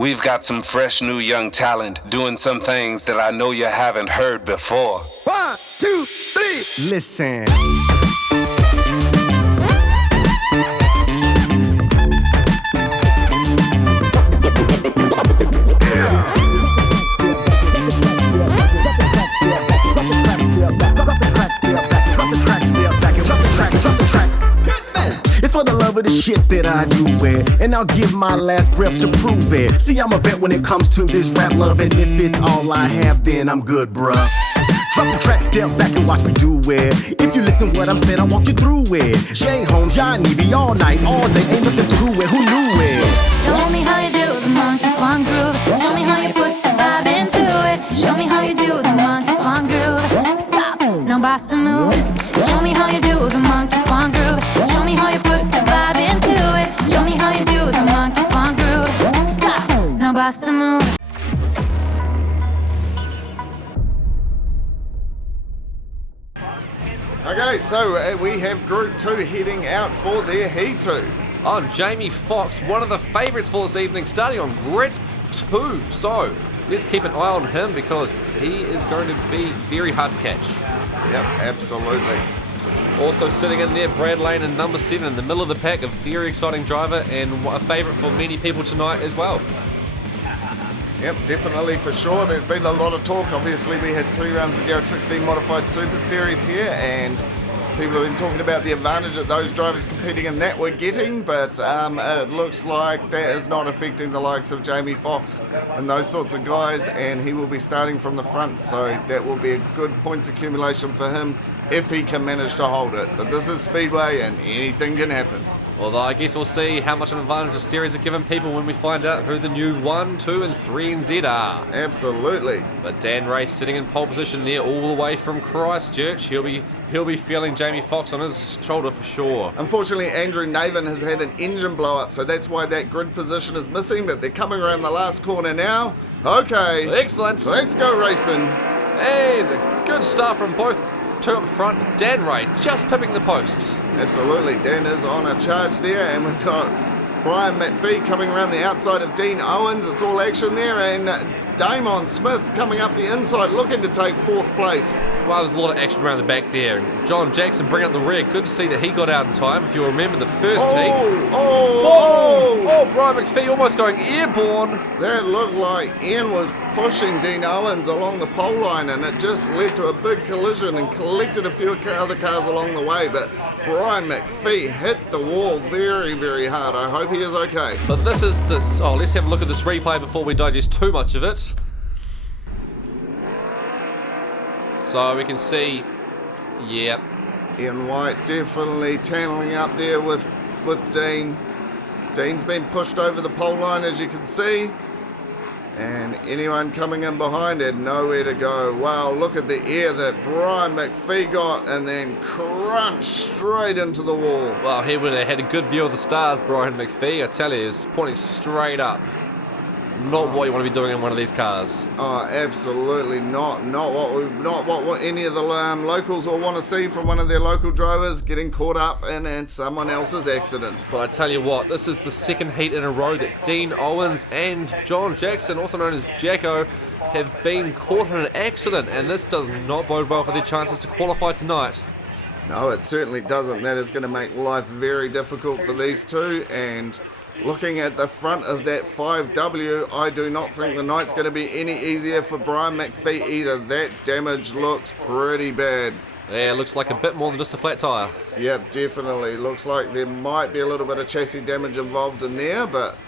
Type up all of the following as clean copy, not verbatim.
We've got some fresh new young talent doing some things that I know you haven't heard before. 1, 2, 3, listen. It's for the love of the shit that I do it, and I'll give my last breath to prove it. See, I'm a vet when it comes to this rap love, and if it's all I have, then I'm good, bruh. Drop the track, step back and watch me do it. If you listen what I'm saying, I'll walk you through it. Jay Holmes, John Nevy, all night, all day, ain't nothing to it. Who knew it? Show me how you do the monkey funk groove. Show me how you put the vibe into it. Show me how you do the monkey funk groove. Stop, no boss to move. Show me how you do the monkey funk groove. Show me how you put the vibe into it. Show me how you do the monkey funk groove. Stop, no boss to move. Okay, so we have Group 2 heading out for their Heat 2. On Jamie Foxx, one of the favourites for this evening, starting on grid 2. So let's keep an eye on him because he is going to be very hard to catch. Yep, absolutely. Also sitting in there, Brad Lane in number 7 in the middle of the pack, a very exciting driver and a favourite for many people tonight as well. Yep, definitely for sure. There's been a lot of talk. Obviously, we had 3 rounds of the Garrett 16 Modified Super Series here, and people have been talking about the advantage that those drivers competing in that were getting, but it looks like that is not affecting the likes of Jamie Foxx and those sorts of guys, and he will be starting from the front, so that will be a good points accumulation for him if he can manage to hold it. But this is Speedway, and anything can happen. Although I guess we'll see how much of an advantage the series are giving people when we find out who the new 1, 2 and 3 in Z are. Absolutely. But Dan Ray sitting in pole position there all the way from Christchurch. He'll be feeling Jamie Foxx on his shoulder for sure. Unfortunately, Andrew Naven has had an engine blow up, so that's why that grid position is missing, but they're coming around the last corner now. Okay. Excellent. Let's go racing. And a good start from both two up front with Dan Ray just pipping the post. Absolutely, Dan is on a charge there, and we've got Brian McPhee coming around the outside of Dean Owens. It's all action there, and Damon Smith coming up the inside looking to take 4th place. Well, there's a lot of action around the back there. And John Jackson bringing up the rear. Good to see that he got out in time. If you remember the first heat. Oh, Brian McPhee almost going airborne. That looked like Ian was pushing Dean Owens along the pole line, and it just led to a big collision and collected a few other cars along the way. But Brian McPhee hit the wall very, very hard. I hope he is okay. But this is this. Oh, let's have a look at this replay before we digest too much of it. So we can see, yeah. Ian White definitely tanneling up there with Dean. Dean's been pushed over the pole line, as you can see. And anyone coming in behind had nowhere to go. Wow, look at the air that Brian McPhee got and then crunched straight into the wall. Well, he would have had a good view of the stars, Brian McPhee. I tell you, he's pointing straight up. Not what you want to be doing in one of these cars. Oh, absolutely not. Not what any of the locals will want to see from one of their local drivers getting caught up in someone else's accident. But I tell you what, this is the second heat in a row that Dean Owens and John Jackson, also known as Jacko, have been caught in an accident, and this does not bode well for their chances to qualify tonight. No, it certainly doesn't. That is going to make life very difficult for these two, and looking at the front of that 5W, I do not think the night's going to be any easier for Brian McPhee either. That damage looks pretty bad. Yeah, it looks like a bit more than just a flat tyre. Yep, definitely. Looks like there might be a little bit of chassis damage involved in there, but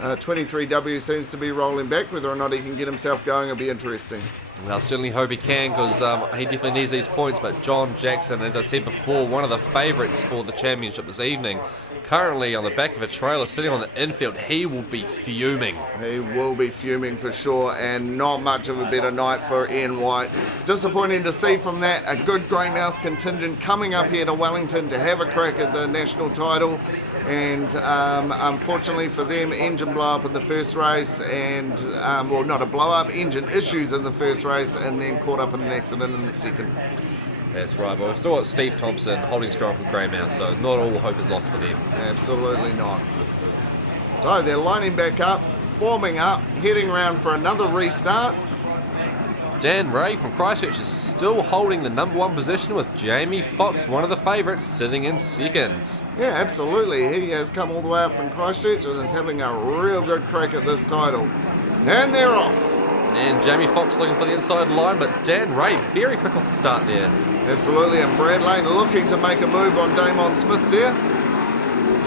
23W seems to be rolling back. Whether or not he can get himself going will be interesting. Well, I certainly hope he can, because he definitely needs these points. But John Jackson, as I said before, one of the favourites for the championship this evening, currently on the back of a trailer sitting on the infield. He will be fuming. He will be fuming for sure, and not much of a better night for Ian White. Disappointing to see from that. A good Greymouth contingent coming up here to Wellington to have a crack at the national title, and unfortunately for them, engine blow up in the first race, and well, not a blow up, engine issues in the first race, and then caught up in an accident in the second. That's right, but we've still got Steve Thompson holding strong for Greymouth, so not all hope is lost for them. Absolutely not. So they're lining back up forming up, heading round for another restart. Dan Ray from Christchurch is still holding the number 1 position with Jamie Foxx, one of the favourites, sitting in second. Yeah, absolutely. He has come all the way up from Christchurch and is having a real good crack at this title. And they're off. And Jamie Foxx looking for the inside line, but Dan Ray very quick off the start there. Absolutely, and Brad Lane looking to make a move on Damon Smith there.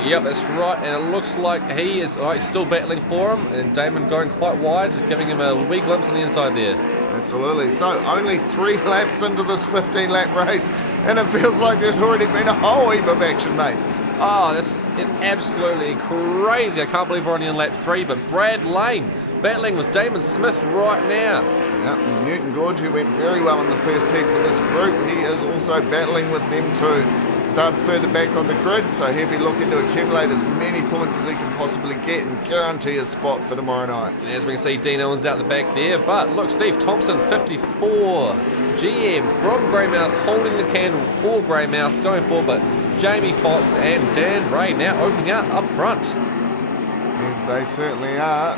Yep, that's right, and it looks like he is still battling for him, and Damon going quite wide, giving him a wee glimpse on the inside there. Absolutely. So only 3 laps into this 15-lap race, and it feels like there's already been a whole heap of action, mate. Oh, that's absolutely crazy. I can't believe we're only in lap 3, but Brad Lane battling with Damon Smith right now. Yeah, Newton Gorge, who went very well in the first heat for this group, he is also battling with them too. Started further back on the grid, so he'll be looking to accumulate as many points as he can possibly get and guarantee a spot for tomorrow night. And as we can see, Dean Owens out the back there, but look, Steve Thompson, 54, GM from Greymouth, holding the candle for Greymouth, going forward, but Jamie Foxx and Dan Ray now opening up front. Yeah, they certainly are.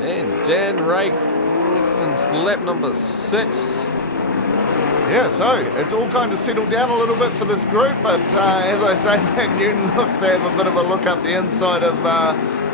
And Dan Ray in lap number 6. Yeah, so it's all kind of settled down a little bit for this group, but as I say, Matt Newton looks to have a bit of a look up the inside of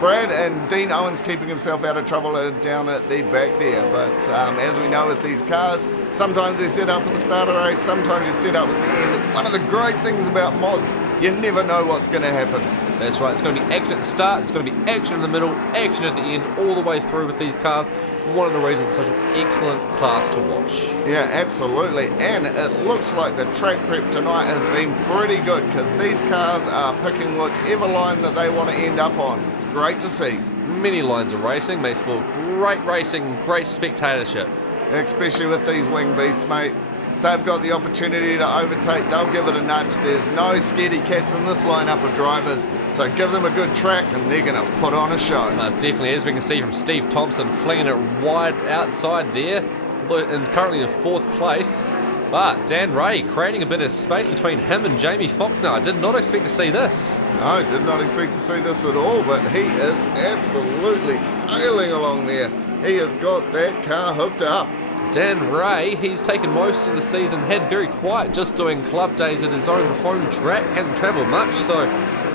Brad, and Dean Owens keeping himself out of trouble down at the back there. But as we know with these cars, sometimes they're set up for the start of the race, sometimes you're set up at the end. It's one of the great things about mods. You never know what's going to happen. That's right, it's going to be action at the start, it's going to be action in the middle, action at the end, all the way through with these cars. One of the reasons it's such an excellent class to watch. Yeah, absolutely. And it looks like the track prep tonight has been pretty good, because these cars are picking whichever line that they want to end up on. It's great to see. Many lines of racing makes for great racing, great spectatorship. Especially with these wing beasts, mate. If they've got the opportunity to overtake, they'll give it a nudge. There's no scaredy cats in this lineup of drivers, so give them a good track and they're going to put on a show. Definitely, as we can see from Steve Thompson, flinging it wide outside there, and currently in 4th place. But Dan Ray creating a bit of space between him and Jamie Foxx now. I did not expect to see this. No, did not expect to see this at all, but he is absolutely sailing along there. He has got that car hooked up. Dan Ray, he's taken most of the season, had very quiet, just doing club days at his own home track, hasn't travelled much, so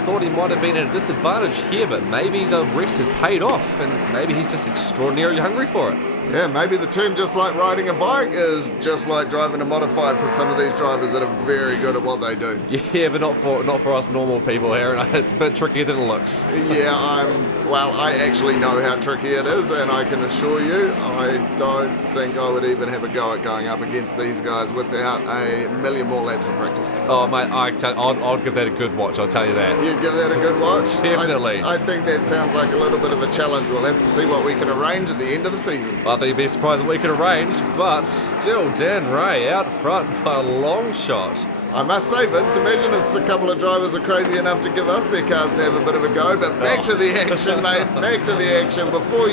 thought he might have been at a disadvantage here, but maybe the rest has paid off, and maybe he's just extraordinarily hungry for it. Yeah, maybe the term just like riding a bike is just like driving a modified for some of these drivers that are very good at what they do. Yeah, but not for us normal people here, and it's a bit trickier than it looks. Yeah, I actually know how tricky it is, and I can assure you, I don't think I would even have a go at going up against these guys without a million more laps of practice. Oh, mate, I'd give that a good watch, I'll tell you that. You'd give that a good watch? Definitely. I think that sounds like a little bit of a challenge. We'll have to see what we can arrange at the end of the season. I think you'd be surprised what we could arrange, but still, Dan Ray out front by a long shot. I must say, Vince, imagine if a couple of drivers are crazy enough to give us their cars to have a bit of a go, but back to the action, mate, back to the action. Before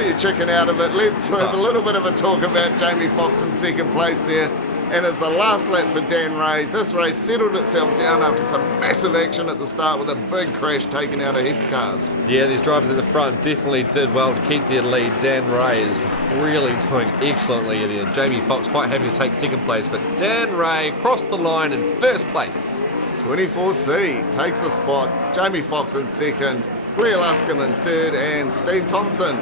you chicken out of it, let's have a little bit of a talk about Jamie Foxx in 2nd place there. And it's the last lap for Dan Ray. This race settled itself down after some massive action at the start with a big crash taking out a heap of cars. Yeah, these drivers at the front definitely did well to keep their lead. Dan Ray is really doing excellently there. Jamie Foxx quite happy to take 2nd place, but Dan Ray crossed the line in 1st place. 24C takes the spot. Jamie Foxx in 2nd, Blair Luscombe in 3rd, and Steve Thompson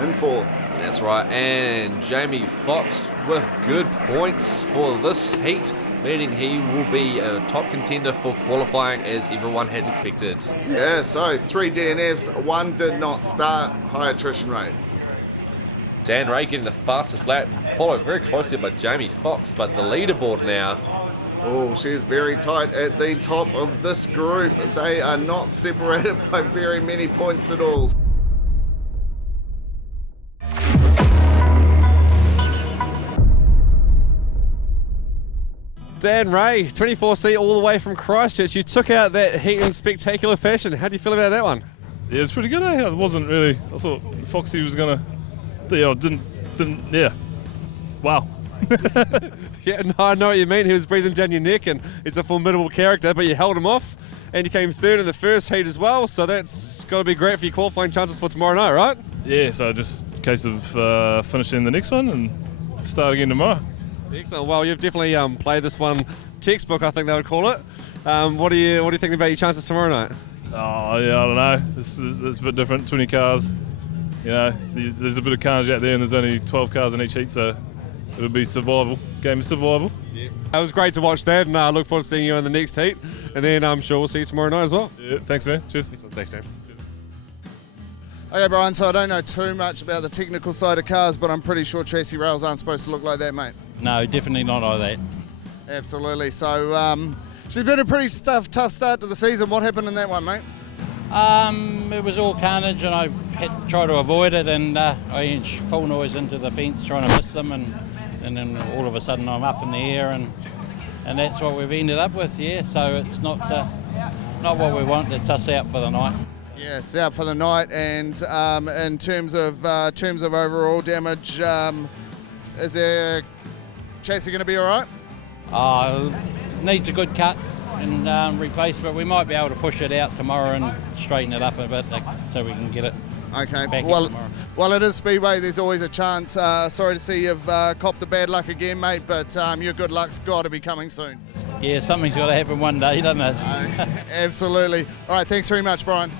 in 4th. That's right, and Jamie Foxx with good points for this heat, meaning he will be a top contender for qualifying as everyone has expected. Yeah, so 3 DNFs, 1 did not start, high attrition rate. Dan Ray getting the fastest lap, followed very closely by Jamie Foxx, but the leaderboard now. Oh, she's very tight at the top of this group. They are not separated by very many points at all. Dan Ray, 24C all the way from Christchurch. You took out that heat in spectacular fashion. How do you feel about that one? Yeah, it's pretty good, eh? It wasn't really. I thought Foxy was gonna. Yeah, didn't. Yeah. Wow. Yeah, no, I know what you mean. He was breathing down your neck, and he's a formidable character, but you held him off. and you came third in the first heat as well, so that's got to be great for your qualifying chances for tomorrow night, right? Yeah, so just a case of finishing the next one and start again tomorrow. Excellent. Well, you've definitely played this one textbook, I think they would call it. What are you thinking about your chances tomorrow night? Oh, yeah, I don't know. It's a bit different, 20 cars. You know, there's a bit of carnage out there and there's only 12 cars in each heat, so it'll be survival, game of survival. Yeah. It was great to watch that, and I look forward to seeing you in the next heat, and then I'm sure we'll see you tomorrow night as well. Yeah, thanks, man. Cheers. Thanks, Dan. Okay, Brian, so I don't know too much about the technical side of cars, but I'm pretty sure chassis rails aren't supposed to look like that, mate. No, definitely not like that. Absolutely. So, she's been a pretty tough start to the season. What happened in that one, mate? It was all carnage, and I had to try to avoid it, and I inched full noise into the fence trying to miss them, and then all of a sudden I'm up in the air, and that's what we've ended up with. Yeah, so it's not what we want. It's us out for the night. Yeah, it's out for the night. And in terms of overall damage, is their chassis going to be all right? Needs a good cut and replace, but we might be able to push it out tomorrow and straighten it up a bit so we can get it. Okay. Back tomorrow. Well, it is Speedway. There's always a chance. Sorry to see you've copped the bad luck again, mate. But your good luck's got to be coming soon. Yeah, something's got to happen one day, doesn't it? Absolutely. All right. Thanks very much, Brian.